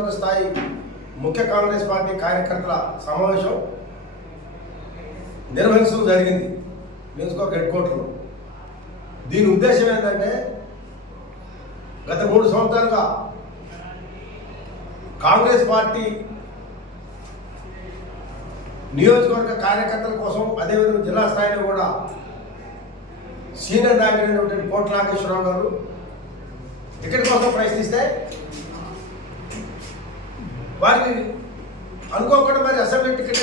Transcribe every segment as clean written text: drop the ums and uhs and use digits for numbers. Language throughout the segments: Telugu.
నియోజకవర్గ స్థాయి ముఖ్య కాంగ్రెస్ పార్టీ కార్యకర్తల సమావేశం నిర్వహించడం జరిగింది నియోజకవర్గ హెడ్ క్వార్టర్లో. దీని ఉద్దేశం ఏంటంటే గత 3 సంవత్సరాలుగా కాంగ్రెస్ పార్టీ నియోజకవర్గ కార్యకర్తల కోసం, అదేవిధంగా జిల్లా స్థాయిలో కూడా సీనియర్ నాయకుడైనటువంటి కోట నాగేశ్వరరావు గారు టికెట్ కోసం ప్రయత్నిస్తే వారికి అనుకోకుండా మరి అసెంబ్లీ టికెట్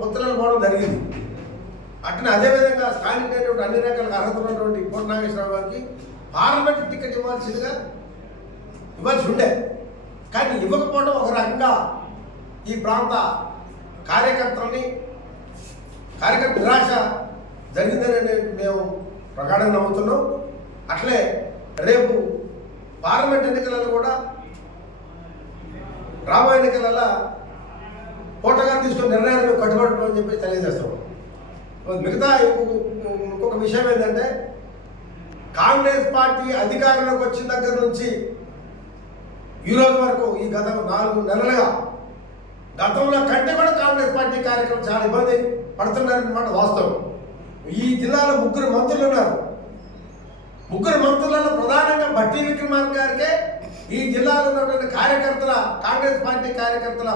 పొత్తులను పోవడం జరిగింది. అట్లా అదేవిధంగా స్థానికమైనటువంటి అన్ని రకాల అర్హత ఉన్నటువంటి కోట నాగేశ్వరరావు గారికి పార్లమెంట్ టికెట్ ఇవ్వాల్సి ఉండే, కానీ ఇవ్వకపోవడం ఒక రకంగా ఈ ప్రాంత కార్యకర్త నిరాశ జరిగిందని మేము ప్రగాఢంగా నమ్ముతున్నాం. అట్లే రేపు పార్లమెంట్ ఎన్నికలలో కూడా రాబోయే ఎన్నికలలో కోటగా తీసుకున్న నిర్ణయాన్ని కట్టుబడుతుందని చెప్పి తెలియజేస్తాం. మిగతా ఇంకొక విషయం ఏంటంటే కాంగ్రెస్ పార్టీ అధికారంలోకి వచ్చిన దగ్గర నుంచి ఈ రోజు వరకు ఈ గత 4 నెలలుగా గతంలో కంటే కూడా కాంగ్రెస్ పార్టీ కార్యక్రమం చాలా ఇబ్బంది పడుతున్నారన్నమాట వాస్తవం. ఈ జిల్లాలో 3 మంత్రులు ఉన్నారు. 3 మంత్రులలో ప్రధానంగా బట్టి విక్రమార్క గారికే ఈ జిల్లాలో ఉన్నటువంటి కాంగ్రెస్ పార్టీ కార్యకర్తల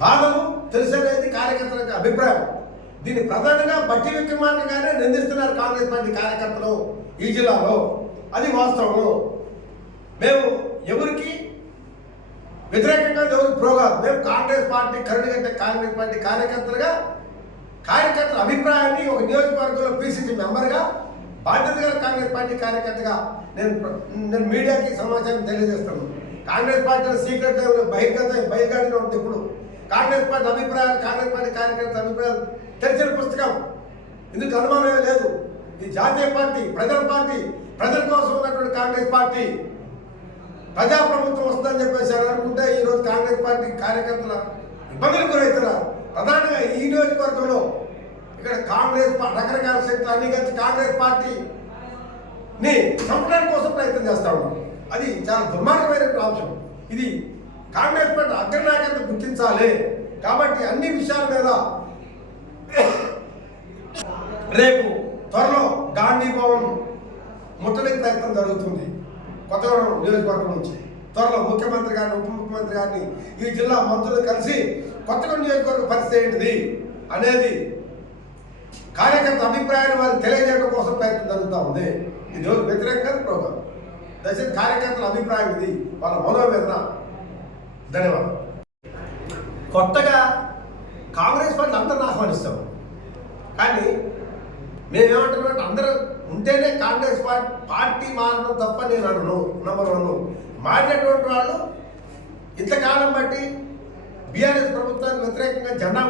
బాధలు తెలిసేది కార్యకర్తల అభిప్రాయం. దీన్ని ప్రధానంగా బట్టి విక్రమార్క గారే నిందిస్తున్నారు కాంగ్రెస్ పార్టీ కార్యకర్తలు ఈ జిల్లాలో. అది వాస్తవం. మేము ఎవరికి వ్యతిరేకంగా ఎవరికి ప్రోగాదు. మేము కాంగ్రెస్ పార్టీ కరుడుగట్టే కాంగ్రెస్ పార్టీ కార్యకర్తల అభిప్రాయాన్ని ఒక నియోజకవర్గంలో పిసిసి మెంబర్గా బాధ్యతగా కాంగ్రెస్ పార్టీ కార్యకర్తగా నేను మీడియాకి సమాచారం తెలియజేస్తాను. కాంగ్రెస్ పార్టీ సీక్రెట్ బహిర్గతంగా ఉంటుంది. ఇప్పుడు కాంగ్రెస్ పార్టీ అభిప్రాయాలు, కాంగ్రెస్ పార్టీ కార్యకర్తల అభిప్రాయాలు తెలిసిన పుస్తకం, ఇందుకు అనుమానమే లేదు. ఇది జాతీయ పార్టీ, ప్రజల పార్టీ, ప్రజల కోసం ఉన్నటువంటి కాంగ్రెస్ పార్టీ. ప్రజాప్రభుత్వం వస్తుందని చెప్పేసి అనుకుంటే ఈరోజు కాంగ్రెస్ పార్టీ కార్యకర్తల ఇబ్బందులు గురవుతున్నారు. ప్రధానంగా ఈ నియోజకవర్గంలో ఇక్కడ రకరకాల శక్తులు అన్ని కలిసి కాంగ్రెస్ పార్టీని చంపడానికి కోసం ప్రయత్నం చేస్తా ఉన్నారు. అది చాలా దుర్మార్గమైన అంశం. ఇది కాంగ్రెస్ పార్టీ అగ్రనాయకత్వం గుర్తించాలి. కాబట్టి అన్ని విషయాల మీద రేపు త్వరలో గాంధీ భవన్ ముట్టడికి ప్రయత్నం జరుగుతుంది. కొత్తగూడెం నియోజకవర్గం నుంచి త్వరలో ముఖ్యమంత్రి గారిని, ఉప ముఖ్యమంత్రి గారిని, ఈ జిల్లా మంత్రులు కలిసి కొత్తగూడెం నియోజకవర్గ పరిస్థితి ఏంటిది అనేది కార్యకర్త అభిప్రాయాన్ని వారికి తెలియజేయడం కోసం ప్రయత్నం జరుగుతూ ఉంది. ఇది వ్యతిరేకంగా ప్రోగ్రాం. దయచేసి కార్యకర్తల అభిప్రాయం ఇది, వాళ్ళ మనోవేదన. ధన్యవాదాలు. కొత్తగా కాంగ్రెస్ పార్టీ అందరిని ఆహ్వానిస్తాం, కానీ మేమేమంటున్నామంటే అందరూ ఉంటేనే కాంగ్రెస్ పార్టీ మారడం తప్ప నేను అనను. నంబర్ 1 మారినటువంటి వాళ్ళు ఇంతకాలం బట్టి బీఆర్ఎస్ ప్రభుత్వానికి వ్యతిరేకంగా జెండా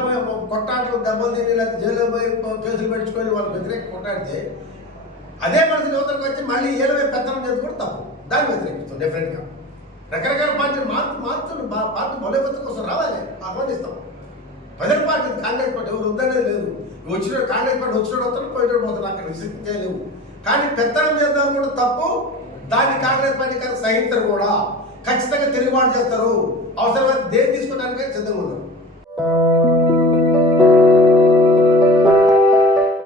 కొట్టాట్లు, దెబ్బలు తిని, లేకపోతే జైల్లో పోయి కేసులు పెట్టుకొని వాళ్ళు వ్యతిరేకంగా కొట్టాడితే అదే మనసు యువతలకు వచ్చి మళ్ళీ ఏలవే పెత్తనం చేసుకోవడం తప్పు. దాన్ని వ్యతిరేకిస్తాం డెఫినెట్గా. రకరకాల పార్టీలు మారుతున్న పార్టీ బలోపేతం కోసం రావాలి, ఆహ్వానిస్తాం. ప్రజల పార్టీ కాంగ్రెస్ పార్టీ ఎవరు వద్దనే లేదు. వచ్చిన కాంగ్రెస్ పార్టీ వచ్చిన వస్తారు, పోయేటప్పుడు పోతారు, అక్కడ విసిట్ చేయలేవు. కానీ పెత్తనం చేద్దాం కూడా తప్పు. దాన్ని కాంగ్రెస్ పార్టీ సహించరు కూడా. ఖచ్చితంగా తిరుగుబాటు చేస్తారు. అవసరమైతే దేన్ని తీసుకోవడానికి సిద్ధంగా ఉన్నారు.